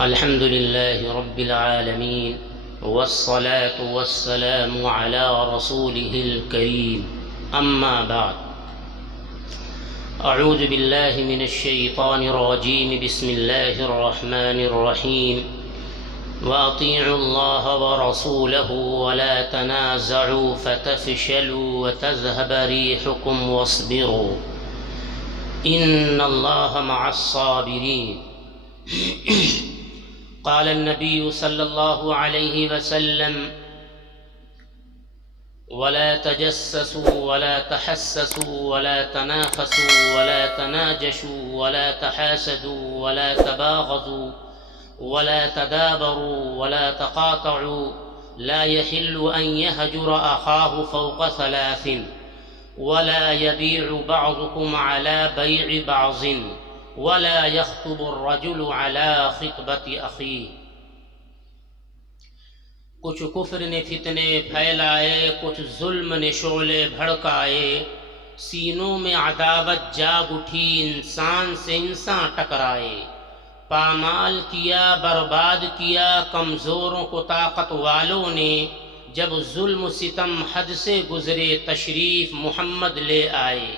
الحمد لله رب العالمين والصلاة والسلام على رسوله الكريم أما بعد أعوذ بالله من الشيطان الرجيم بسم الله الرحمن الرحيم وأطيعوا الله ورسوله ولا تنازعوا فتفشلوا وتذهب ريحكم واصبروا إن الله مع الصابرين. قال النبي صلى الله عليه وسلم ولا تجسسوا ولا تحسسوا ولا تنافسوا ولا تناجشوا ولا تحاسدوا ولا تباغضوا ولا تدابروا ولا تقاطعوا لا يحل أن يهجر أخاه فوق ثلاث ولا يبيع بعضكم على بيع بعض ولا يخطب الرجل على خطبة أخيه. کچھ کفر نے فتنے پھیلائے، کچھ ظلم نے شعلے بھڑکائے، سینوں میں عداوت جاگ اٹھی، انسان سے انسان ٹکرائے، پامال کیا، برباد کیا کمزوروں کو طاقت والوں نے. جب ظلم و ستم حد سے گزرے تشریف محمد لے آئے،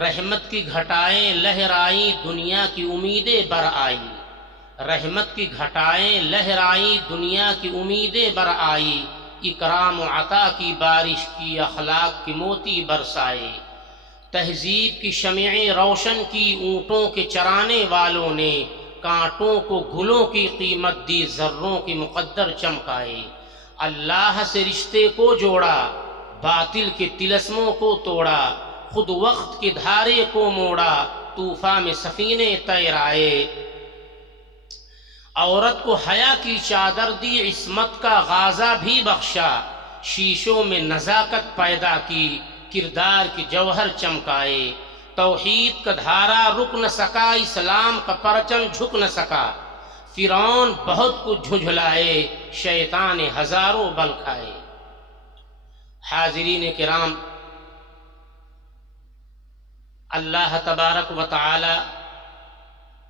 رحمت کی گھٹائیں لہرائیں دنیا کی امیدیں بر آئی، رحمت کی گھٹائیں لہرائیں دنیا کی امیدیں بر آئی، اکرام و عطا کی بارش کی، اخلاق کی موتی برسائے، تہذیب کی شمعیں روشن کی اونٹوں کے چرانے والوں نے، کانٹوں کو گلوں کی قیمت دی، ذروں کی مقدر چمکائے، اللہ سے رشتے کو جوڑا، باطل کے طلسموں کو توڑا، خود وقت کی دھارے کو موڑا، طوفان میں سفینے تیرائے، عورت کو حیا کی چادر دی، عصمت کا غازہ بھی بخشا، شیشوں میں نزاکت پیدا کی، کردار کی جوہر چمکائے، توحید کا دھارا رک نہ سکا، اسلام کا پرچم جھک نہ سکا، فرعون بہت کچھ جھنجھلائے، شیطان ہزاروں بل کھائے. حاضرین کرام، اللہ تبارک و تعالی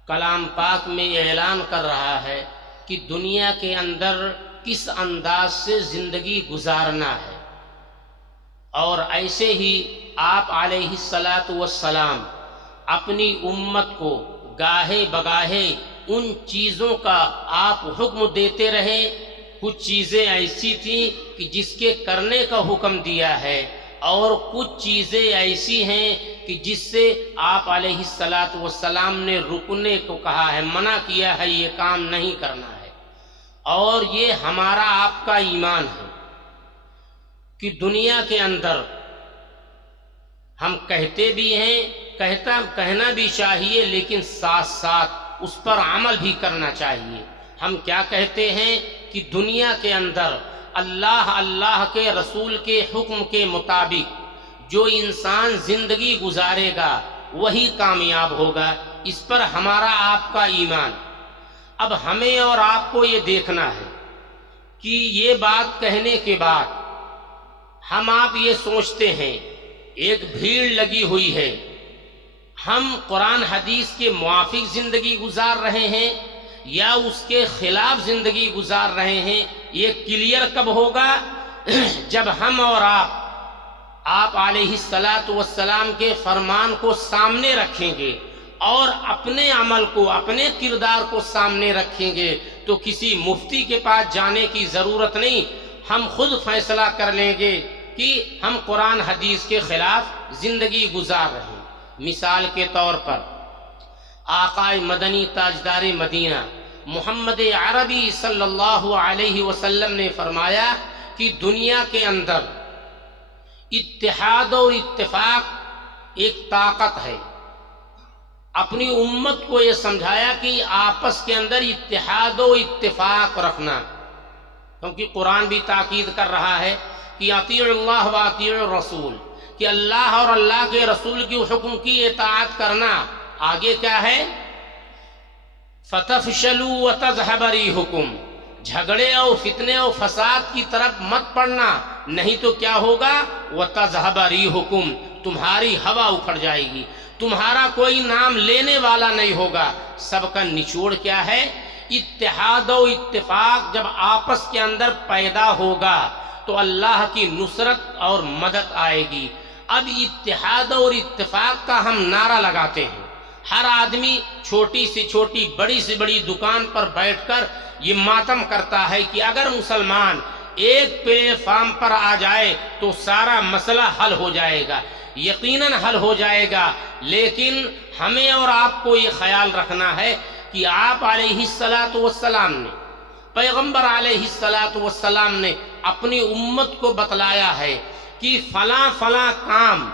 کلام پاک میں اعلان کر رہا ہے کہ دنیا کے اندر کس انداز سے زندگی گزارنا ہے، اور ایسے ہی آپ علیہ الصلاۃ والسلام اپنی امت کو گاہے بگاہے ان چیزوں کا آپ حکم دیتے رہے. کچھ چیزیں ایسی تھیں کہ جس کے کرنے کا حکم دیا ہے، اور کچھ چیزیں ایسی ہیں کہ جس سے آپ علیہ الصلاۃ والسلام نے رکنے کو کہا ہے، منع کیا ہے، یہ کام نہیں کرنا ہے. اور یہ ہمارا آپ کا ایمان ہے کہ دنیا کے اندر ہم کہتے بھی ہیں، کہنا بھی چاہیے، لیکن ساتھ ساتھ اس پر عمل بھی کرنا چاہیے. ہم کیا کہتے ہیں کہ دنیا کے اندر اللہ کے رسول کے حکم کے مطابق جو انسان زندگی گزارے گا وہی کامیاب ہوگا. اس پر ہمارا آپ کا ایمان. اب ہمیں اور آپ کو یہ دیکھنا ہے کہ یہ بات کہنے کے بعد ہم آپ یہ سوچتے ہیں ایک بھیڑ لگی ہوئی ہے، ہم قرآن حدیث کے موافق زندگی گزار رہے ہیں یا اس کے خلاف زندگی گزار رہے ہیں. یہ کلیئر کب ہوگا؟ جب ہم اور آپ علیہ الصلاۃ والسلام کے فرمان کو سامنے رکھیں گے اور اپنے عمل کو، اپنے کردار کو سامنے رکھیں گے، تو کسی مفتی کے پاس جانے کی ضرورت نہیں. ہم خود فیصلہ کر لیں گے کہ ہم قرآن حدیث کے خلاف زندگی گزار رہے ہیں. مثال کے طور پر آقا مدنی تاجدار مدینہ محمد عربی صلی اللہ علیہ وسلم نے فرمایا کہ دنیا کے اندر اتحاد اور اتفاق ایک طاقت ہے. اپنی امت کو یہ سمجھایا کہ آپس کے اندر اتحاد و اتفاق رکھنا، کیونکہ قرآن بھی تاکید کر رہا ہے کہ اطیعوا اللہ و اطیعوا الرسول، کہ اللہ اور اللہ کے رسول کی حکم کی اطاعت کرنا. آگے کیا ہے؟ فتفشلوا وتذهب ريحكم، جھگڑے اور فتنے اور فساد کی طرف مت پڑنا، نہیں تو کیا ہوگا؟ وتذهب ريحكم، تمہاری ہوا اکھڑ جائے گی، تمہارا کوئی نام لینے والا نہیں ہوگا. سب کا نچوڑ کیا ہے؟ اتحاد و اتفاق جب آپس کے اندر پیدا ہوگا تو اللہ کی نصرت اور مدد آئے گی۔ اب اتحاد اور اتفاق کا ہم نعرہ لگاتے ہیں، ہر آدمی چھوٹی سے چھوٹی بڑی سے بڑی دکان پر بیٹھ کر یہ ماتم کرتا ہے کہ اگر مسلمان ایک پلیٹ فارم پر آ جائے تو سارا مسئلہ حل ہو جائے گا، یقیناً حل ہو جائے گا۔ لیکن ہمیں اور آپ کو یہ خیال رکھنا ہے کہ آپ علیہ الصلاۃ والسلام نے، پیغمبر علیہ الصلاۃ والسلام نے اپنی امت کو بتلایا ہے کہ فلاں فلاں کام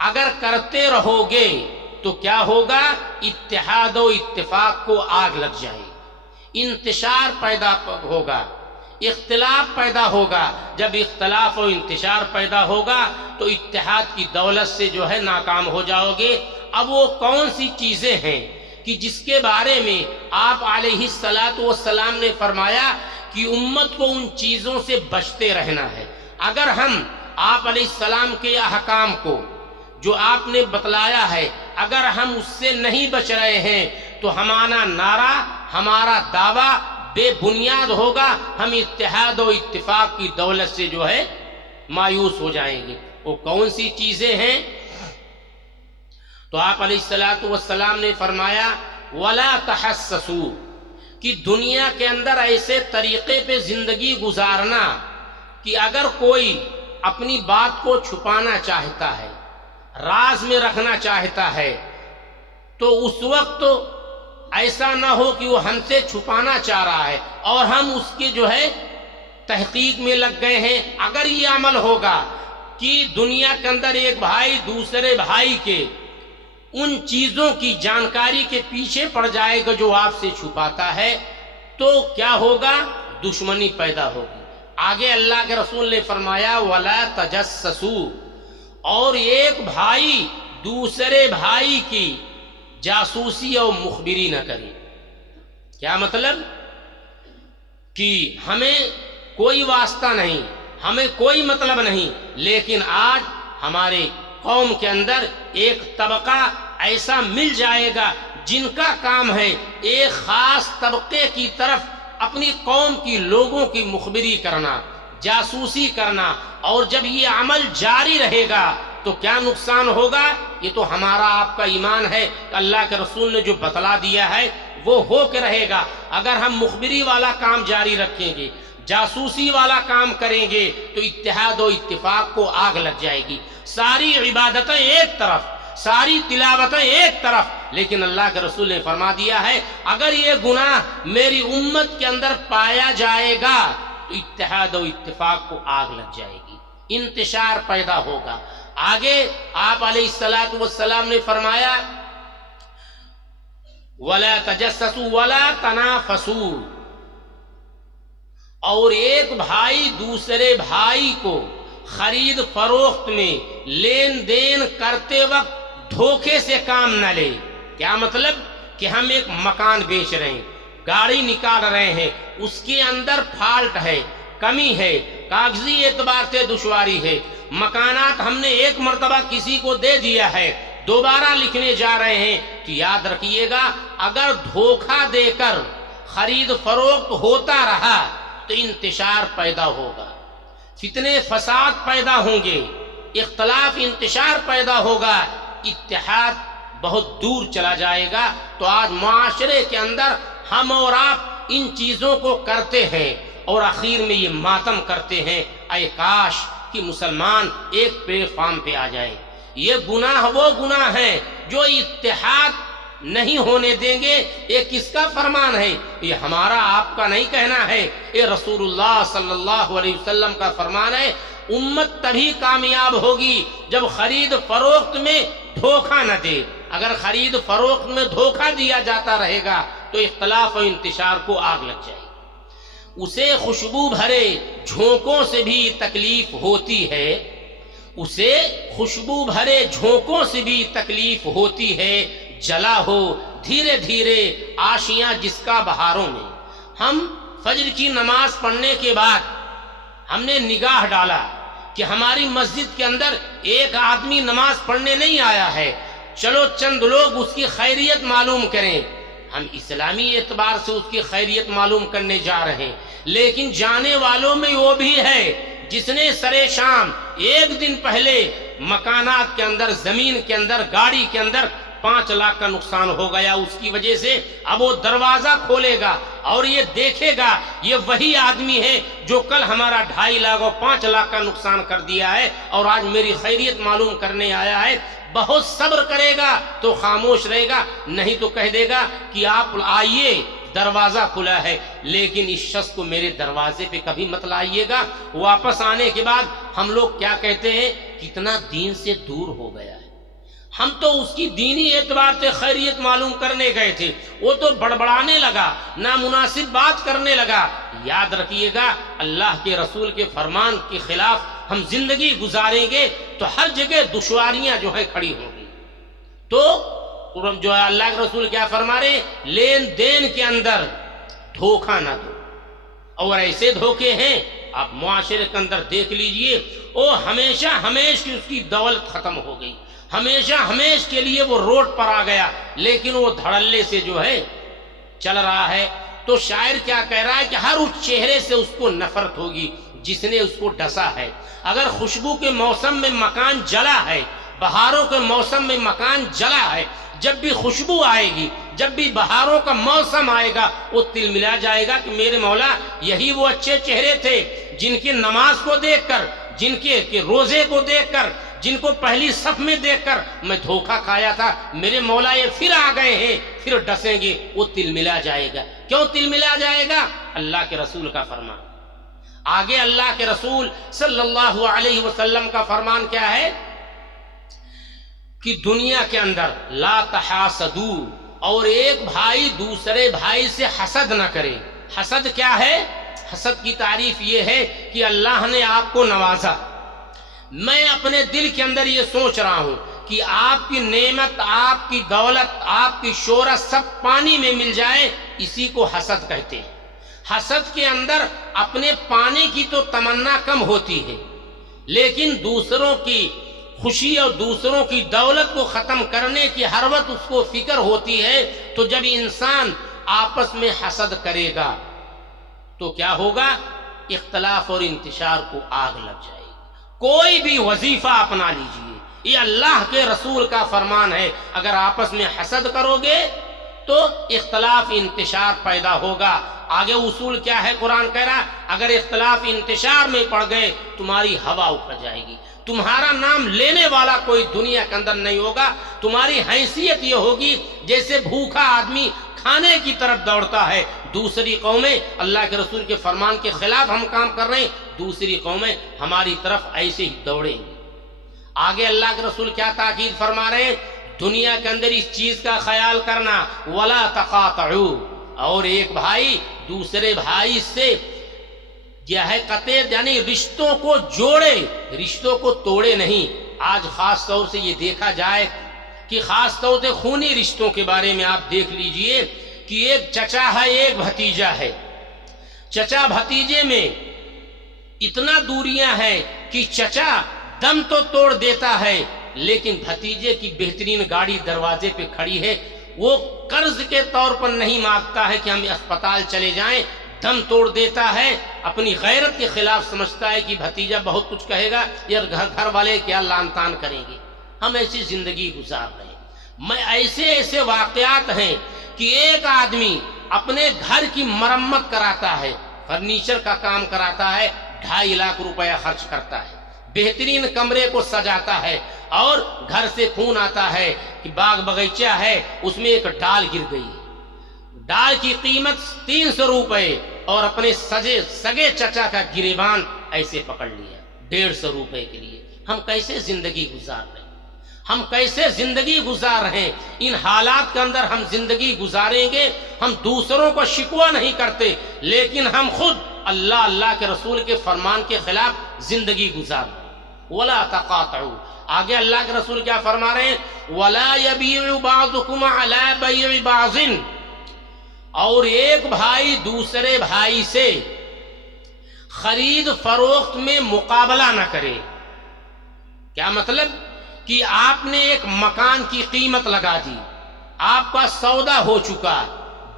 اگر کرتے رہو گے تو کیا ہوگا؟ اتحاد و اتفاق کو آگ لگ جائے گی، انتشار پیدا ہوگا، اختلاف پیدا ہوگا۔ جب اختلاف و انتشار پیدا ہوگا تو اتحاد کی دولت سے جو ہے ناکام ہو جاؤ گے۔ اب وہ کون سی چیزیں ہیں کہ جس کے بارے میں آپ علیہ الصلاۃ والسلام نے فرمایا کہ امت کو ان چیزوں سے بچتے رہنا ہے۔ اگر ہم آپ علیہ السلام کے احکام کو جو آپ نے بتلایا ہے اگر ہم اس سے نہیں بچ رہے ہیں تو ہمارا نعرہ، ہمارا دعویٰ بے بنیاد ہوگا، ہم اتحاد و اتفاق کی دولت سے جو ہے مایوس ہو جائیں گے۔ وہ کون سی چیزیں ہیں؟ تو آپ علیہ الصلاۃ والسلام نے فرمایا وَلَا تَحَسَّسُوا، کہ دنیا کے اندر ایسے طریقے پہ زندگی گزارنا کہ اگر کوئی اپنی بات کو چھپانا چاہتا ہے، راز میں رکھنا چاہتا ہے، تو اس وقت ایسا نہ ہو کہ وہ ہم سے چھپانا چاہ رہا ہے اور ہم اس کے جو ہے تحقیق میں لگ گئے ہیں۔ اگر یہ عمل ہوگا کہ دنیا کے اندر ایک بھائی دوسرے بھائی کے ان چیزوں کی جانکاری کے پیچھے پڑ جائے گا جو آپ سے چھپاتا ہے، تو کیا ہوگا؟ دشمنی پیدا ہوگی۔ آگے اللہ کے رسول نے فرمایا وَلَا تَجَسَّسُوا، اور ایک بھائی دوسرے بھائی کی جاسوسی اور مخبری نہ کرے۔ کیا مطلب؟ کہ ہمیں کوئی واسطہ نہیں، ہمیں کوئی مطلب نہیں، لیکن آج ہمارے قوم کے اندر ایک طبقہ ایسا مل جائے گا جن کا کام ہے ایک خاص طبقے کی طرف اپنی قوم کی لوگوں کی مخبری کرنا، جاسوسی کرنا، اور جب یہ عمل جاری رہے گا تو کیا نقصان ہوگا؟ یہ تو ہمارا آپ کا ایمان ہے کہ اللہ کے رسول نے جو بتلا دیا ہے وہ ہو کے رہے گا۔ اگر ہم مخبری والا کام جاری رکھیں گے، جاسوسی والا کام کریں گے تو اتحاد و اتفاق کو آگ لگ جائے گی۔ ساری عبادتیں ایک طرف، ساری تلاوتیں ایک طرف، لیکن اللہ کے رسول نے فرما دیا ہے اگر یہ گناہ میری امت کے اندر پایا جائے گا تو اتحاد و اتفاق کو آگ لگ جائے گی، انتشار پیدا ہوگا۔ آگے آپ علیہ الصلاۃ والسلام نے فرمایا وَلَا تَجَسَّسُوا وَلَا تَنَافَسُوا، اور ایک بھائی دوسرے بھائی کو خرید فروخت میں لین دین کرتے وقت دھوکے سے کام نہ لے۔ کیا مطلب؟ کہ ہم ایک مکان بیچ رہے ہیں، گاڑی نکال رہے ہیں، اس کے اندر فالٹ ہے، کمی ہے، کاغذی اعتبار سے دشواری ہے، مکانات ہم نے ایک مرتبہ کسی کو دے دیا ہے، دوبارہ لکھنے جا رہے ہیں، تو یاد رکھیے گا اگر دھوکہ دے کر خرید فروخت ہوتا رہا تو انتشار پیدا ہوگا، فتنے فساد پیدا ہوں گے، اختلاف انتشار پیدا ہوگا، اتحاد بہت دور چلا جائے گا۔ تو آج معاشرے کے اندر ہم اور آپ ان چیزوں کو کرتے ہیں اور آخر میں یہ ماتم کرتے ہیں، اے کاش کہ مسلمان ایک پلیٹ فارم پہ آ جائے۔ یہ گناہ وہ گناہ ہیں جو اتحاد نہیں ہونے دیں گے۔ یہ کس کا فرمان ہے؟ یہ ہمارا آپ کا نہیں کہنا ہے، یہ رسول اللہ صلی اللہ علیہ وسلم کا فرمان ہے۔ امت تبھی کامیاب ہوگی جب خرید فروخت میں دھوکہ نہ دے۔ اگر خرید فروخت میں دھوکہ دیا جاتا رہے گا تو اختلاف و انتشار کو آگ لگ جائے گی۔ اسے خوشبو بھرے جھونکوں سے بھی تکلیف ہوتی ہے، اسے خوشبو بھرے جھونکوں سے بھی تکلیف ہوتی ہے، جلا ہو دھیرے دھیرے آشیاں جس کا بہاروں میں۔ ہم فجر کی نماز پڑھنے کے بعد ہم نے نگاہ ڈالا کہ ہماری مسجد کے اندر ایک آدمی نماز پڑھنے نہیں آیا ہے، چلو چند لوگ اس کی خیریت معلوم کریں۔ ہم اسلامی اعتبار سے اس کی خیریت معلوم کرنے جا رہے ہیں، لیکن جانے والوں میں وہ بھی ہے جس نے سرے شام ایک دن پہلے مکانات کے اندر، زمین کے اندر، گاڑی کے اندر 5 لاکھ کا نقصان ہو گیا، اس کی وجہ سے اب وہ دروازہ کھولے گا اور یہ دیکھے گا یہ وہی آدمی ہے جو کل ہمارا 2.5 لاکھ اور 5 لاکھ کا نقصان کر دیا ہے اور آج میری خیریت معلوم کرنے آیا ہے۔ بہت صبر کرے گا تو خاموش رہے گا، نہیں تو کہہ دے گا کہ آپ آئیے، دروازہ کھلا ہے، لیکن اس شخص کو میرے دروازے پہ کبھی مت لائیے گا۔ واپس آنے کے بعد ہم لوگ کیا کہتے ہیں؟ کتنا دین سے دور ہو گیا ہے، ہم تو اس کی دینی اعتبار سے خیریت معلوم کرنے گئے تھے، وہ تو بڑبڑانے لگا، نامناسب بات کرنے لگا۔ یاد رکھیے گا اللہ کے رسول کے فرمان کے خلاف ہم زندگی گزاریں گے تو ہر جگہ دشواریاں جو ہے کھڑی ہوں گی۔ تو جو ہے اللہ کے رسول کیا فرما رہے ہیں؟ لین دین کے اندر دھوکہ نہ دو، اور ایسے دھوکے ہیں آپ معاشرے کے اندر دیکھ لیجئے، وہ ہمیشہ ہمیش کی اس کی دولت ختم ہو گئی، ہمیشہ ہمیش کے لیے وہ روڈ پر آ گیا، لیکن وہ دھڑلے سے جو ہے چل رہا ہے۔ تو شاعر کیا کہہ رہا ہے کہ ہر اس چہرے سے اس کو نفرت ہوگی جس نے اس کو ڈسا ہے۔ اگر خوشبو کے موسم میں مکان جلا ہے، بہاروں کے موسم میں مکان جلا ہے، جب بھی خوشبو آئے گی، جب بھی بہاروں کا موسم آئے گا، وہ تل ملا جائے گا کہ میرے مولا یہی وہ اچھے چہرے تھے جن کی نماز کو دیکھ کر، جن کے روزے کو دیکھ کر، جن کو پہلی صف میں دیکھ کر میں دھوکہ کھایا تھا، میرے مولا یہ پھر آ گئے ہیں، پھر ڈسیں گے، وہ تل ملا جائے گا۔ کیوں تل ملا جائے گا؟ اللہ کے رسول کا فرمان۔ آگے اللہ کے رسول صلی اللہ علیہ وسلم کا فرمان کیا ہے کہ دنیا کے اندر لا تحاسدو، اور ایک بھائی دوسرے بھائی سے حسد نہ کرے۔ حسد کیا ہے؟ حسد کی تعریف یہ ہے کہ اللہ نے آپ کو نوازا، میں اپنے دل کے اندر یہ سوچ رہا ہوں کہ آپ کی نعمت، آپ کی دولت، آپ کی شہرت سب پانی میں مل جائے، اسی کو حسد کہتے ہیں۔ حسد کے اندر اپنے پانے کی تو تمنا کم ہوتی ہے، لیکن دوسروں کی خوشی اور دوسروں کی دولت کو ختم کرنے کی ہر وقت اس کو فکر ہوتی ہے۔ تو جب انسان آپس میں حسد کرے گا تو کیا ہوگا؟ اختلاف اور انتشار کو آگ لگ جائے گی۔ کوئی بھی وظیفہ اپنا لیجئے، یہ اللہ کے رسول کا فرمان ہے، اگر آپس میں حسد کرو گے تو اختلاف انتشار پیدا ہوگا۔ آگے اصول کیا ہے؟ قرآن کہہ رہا اگر اختلاف انتشار میں پڑ گئے تمہاری ہوا اکھڑ جائے گی، تمہارا نام لینے والا کوئی دنیا کے اندر نہیں ہوگا، تمہاری حیثیت یہ ہوگی جیسے بھوکا آدمی کھانے کی طرف دوڑتا ہے۔ دوسری قومیں اللہ کے رسول کے فرمان کے خلاف ہم کام کر رہے ہیں، دوسری قومیں ہماری طرف ایسے ہی دوڑیں گی۔ آگے اللہ کے رسول کیا تاکید فرما رہے ہیں؟ دنیا کے اندر اس چیز کا خیال کرنا ولا تقاطعوا، اور ایک بھائی دوسرے بھائی سے کیا ہے قطع، یعنی رشتوں کو جوڑے، رشتوں کو توڑے نہیں۔ آج خاص طور سے یہ دیکھا جائے کہ خاص طور سے خونی رشتوں کے بارے میں آپ دیکھ لیجئے کہ ایک چچا ہے، ایک بھتیجا ہے، چچا بھتیجے میں اتنا دوریاں ہیں کہ چچا دم تو توڑ دیتا ہے، لیکن بھتیجے کی بہترین گاڑی دروازے پہ کھڑی ہے، وہ قرض کے طور پر نہیں مانگتا ہے کہ ہم اسپتال چلے جائیں، دم توڑ دیتا ہے، اپنی غیرت کے خلاف سمجھتا ہے کہ بھتیجا بہت کچھ کہے گا، یا گھر والے کیا لان تان کریں گے۔ ہم ایسی زندگی گزار رہے ہیں۔ میں ایسے واقعات ہیں کہ ایک آدمی اپنے گھر کی مرمت کراتا ہے، فرنیچر کا کام کراتا ہے، 2.5 لاکھ روپیہ خرچ کرتا ہے، بہترین کمرے کو سجاتا ہے، اور گھر سے فون آتا ہے کہ باغ باغیچہ ہے، اس میں ایک ڈال گر گئی، ڈال کی قیمت 300 روپے، اور اپنے سگے چچا کا گریبان ایسے پکڑ لیا 150 روپے کے لیے۔ ہم کیسے زندگی گزار رہے ہیں؟ ہم کیسے زندگی گزار رہے ہیں؟ ان حالات کے اندر ہم زندگی گزاریں گے، ہم دوسروں کو شکوہ نہیں کرتے، لیکن ہم خود اللہ کے رسول کے فرمان کے خلاف زندگی گزار رہے ہیں۔ ولا تقاطعوا، آگے اللہ کے رسول کیا فرما رہے ہیں؟ ولا يبيع بعضكم على بيع بعض، اور ایک بھائی دوسرے بھائی سے خرید فروخت میں مقابلہ نہ کرے۔ کیا مطلب؟ کہ آپ نے ایک مکان کی قیمت لگا دی، آپ کا سودا ہو چکا،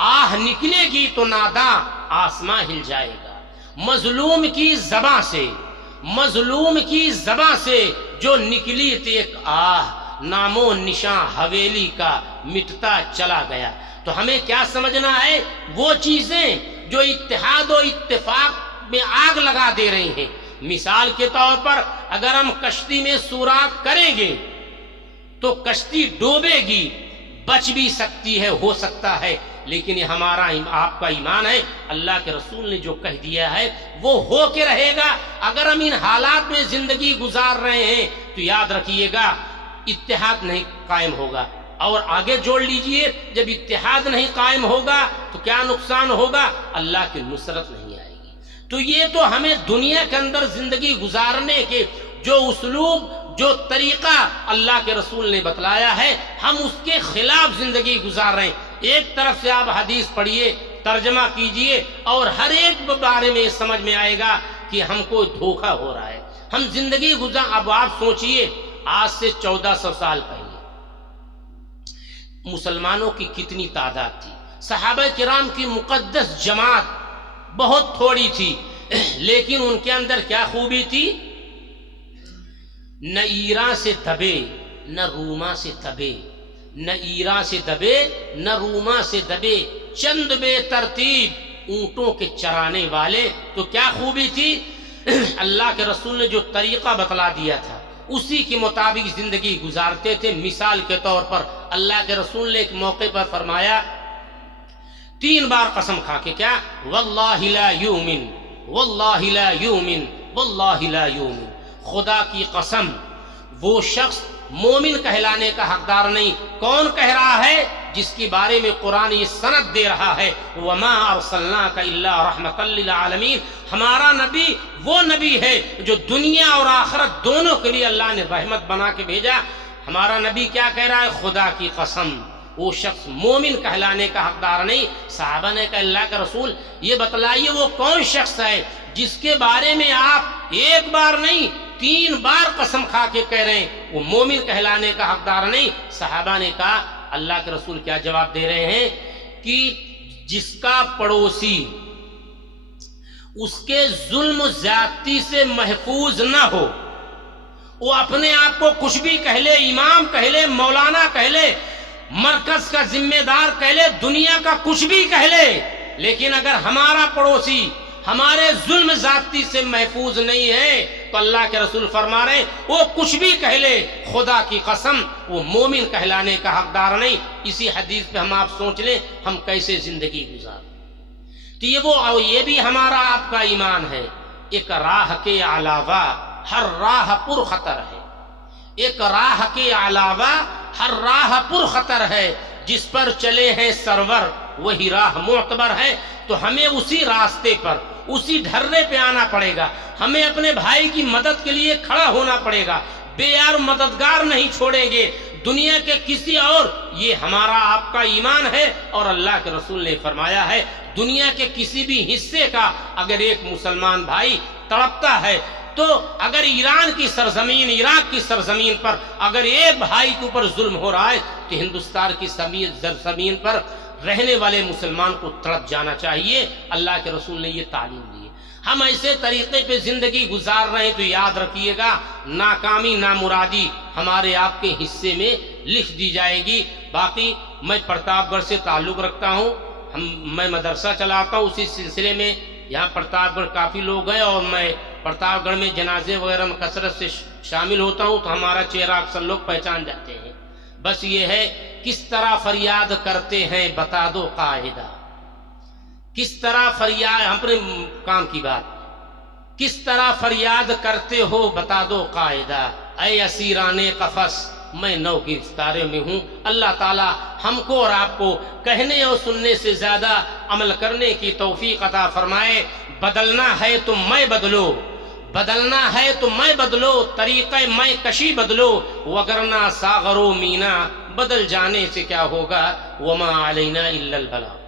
آہ نکلے گی تو ناداں آسماں ہل جائے گا۔ مظلوم کی زباں سے جو نکلی تھی ایک آہ، نام و نشاں حویلی کا مٹتا چلا گیا۔ تو ہمیں کیا سمجھنا ہے؟ وہ چیزیں جو اتحاد و اتفاق میں آگ لگا دے رہی ہیں۔ مثال کے طور پر اگر ہم کشتی میں سوراخ کریں گے تو کشتی ڈوبے گی، بچ بھی سکتی ہے، ہو سکتا ہے، لیکن یہ ہمارا آپ کا ایمان ہے، اللہ کے رسول نے جو کہہ دیا ہے وہ ہو کے رہے گا۔ اگر ہم ان حالات میں زندگی گزار رہے ہیں تو یاد رکھیے گا اتحاد نہیں قائم ہوگا۔ اور آگے جوڑ لیجئے، جب اتحاد نہیں قائم ہوگا تو کیا نقصان ہوگا؟ اللہ کی نصرت نہیں آئے گی۔ تو یہ تو ہمیں دنیا کے اندر زندگی گزارنے کے جو اسلوب، جو طریقہ اللہ کے رسول نے بتلایا ہے، ہم اس کے خلاف زندگی گزار رہے ہیں۔ ایک طرف سے آپ حدیث پڑھیے، ترجمہ کیجئے، اور ہر ایک بارے میں سمجھ میں آئے گا کہ ہم کو دھوکہ ہو رہا ہے۔ ہم زندگی اب آپ سوچئے، آج سے 1400 سال پہلے مسلمانوں کی کتنی تعداد تھی؟ صحابہ کرام کی مقدس جماعت بہت تھوڑی تھی، لیکن ان کے اندر کیا خوبی تھی؟ نہ ایران سے دبے، نہ روما سے دبے، نہ ایران سے دبے، نہ روما سے دبے، چند بے ترتیب اونٹوں کے چرانے والے۔ تو کیا خوبی تھی؟ اللہ کے رسول نے جو طریقہ بتلا دیا تھا اسی کے مطابق زندگی گزارتے تھے۔ مثال کے طور پر اللہ کے رسول نے ایک موقع پر فرمایا، 3 بار قسم کھا کے، کیا؟ واللہ لا یؤمن، واللہ لا یؤمن، واللہ لا یؤمن، خدا کی قسم وہ شخص مومن کہلانے کا حقدار نہیں۔ کون کہہ رہا ہے؟ جس کے بارے میں قرآن یہ سند دے رہا ہے، وما ارسلناک الا رحمۃ للعالمین، ہمارا نبی وہ نبی ہے جو دنیا اور آخرت دونوں کے لیے اللہ نے رحمت بنا کے بھیجا۔ ہمارا نبی کیا کہہ رہا ہے؟ خدا کی قسم وہ شخص مومن کہلانے کا حقدار نہیں۔ صحابہ نے کہا اللہ کا رسول یہ بتلائیے وہ کون شخص ہے جس کے بارے میں آپ ایک بار نہیں 3 بار قسم کھا کے کہہ رہے ہیں وہ مومن کہلانے کا حقدار نہیں؟ صحابہ نے کہا، اللہ کے رسول کیا جواب دے رہے ہیں کہ جس کا پڑوسی اس کے ظلم و زیادتی سے محفوظ نہ ہو، وہ اپنے آپ کو کچھ بھی کہہ لے، امام کہہ لے، مولانا کہہ لے، مرکز کا ذمہ دار کہہ لے، دنیا کا کچھ بھی کہہ لے، لیکن اگر ہمارا پڑوسی ہمارے ظلم زیادتی سے محفوظ نہیں ہے تو اللہ کے رسول فرما رہے ہیں وہ کچھ بھی کہہ لے، خدا کی قسم وہ مومن کہلانے کا حقدار نہیں۔ اسی حدیث پہ ہم آپ سوچ لیں ہم کیسے زندگی گزار۔ تو یہ بھی ہمارا آپ کا ایمان ہے۔ ایک راہ کے علاوہ ہر راہ پر خطر ہے، ایک راہ کے علاوہ ہر راہ پر خطر ہے، جس پر چلے ہیں سرور وہی راہ معتبر ہے۔ تو ہمیں اسی راستے پر، اسی ڈھرے پہ آنا پڑے گا، ہمیں اپنے بھائی کی مدد کے لیے کھڑا ہونا پڑے گا، بے یار مددگار نہیں چھوڑیں گے دنیا کے کسی اور۔ یہ ہمارا آپ کا ایمان ہے، اور اللہ کے رسول نے فرمایا ہے دنیا کے کسی بھی حصے کا اگر ایک مسلمان بھائی تڑپتا ہے تو اگر ایران کی سرزمین، عراق کی سرزمین پر اگر ایک بھائی کے اوپر ظلم ہو رہا ہے تو ہندوستان کی زمین پر رہنے والے مسلمان کو تڑپ جانا چاہیے۔ اللہ کے رسول نے یہ تعلیم دی۔ ہم ایسے طریقے پہ زندگی گزار رہے ہیں تو یاد رکھیے گا ناکامی، نامرادی ہمارے آپ کے حصے میں لکھ دی جائے گی۔ باقی میں پرتاپ گڑھ سے تعلق رکھتا ہوں، میں مدرسہ چلاتا ہوں، اسی سلسلے میں یہاں پرتاپ گڑھ کافی لوگ ہیں، اور میں پرتاپ گڑھ میں جنازے وغیرہ میں کثرت سے شامل ہوتا ہوں تو ہمارا چہرہ اکثر لوگ پہچان جاتے ہیں۔ بس یہ ہے کس طرح فریاد کرتے ہیں بتا دو قاعدہ، کس طرح فریاد، اپنے کام کی بات، کس طرح فریاد کرتے ہو بتا دو قاعدہ، اے اسیران قفس میں نو گرفتارے میں ہوں۔ اللہ تعالی ہم کو اور آپ کو کہنے اور سننے سے زیادہ عمل کرنے کی توفیق عطا فرمائے۔ بدلنا ہے تو میں بدلو، بدلنا ہے تو میں بدلو، طریقہ میں کشی بدلو، وگرنہ ساغر و مینا بدل جانے سے کیا ہوگا، وما علینا الا البلاغ۔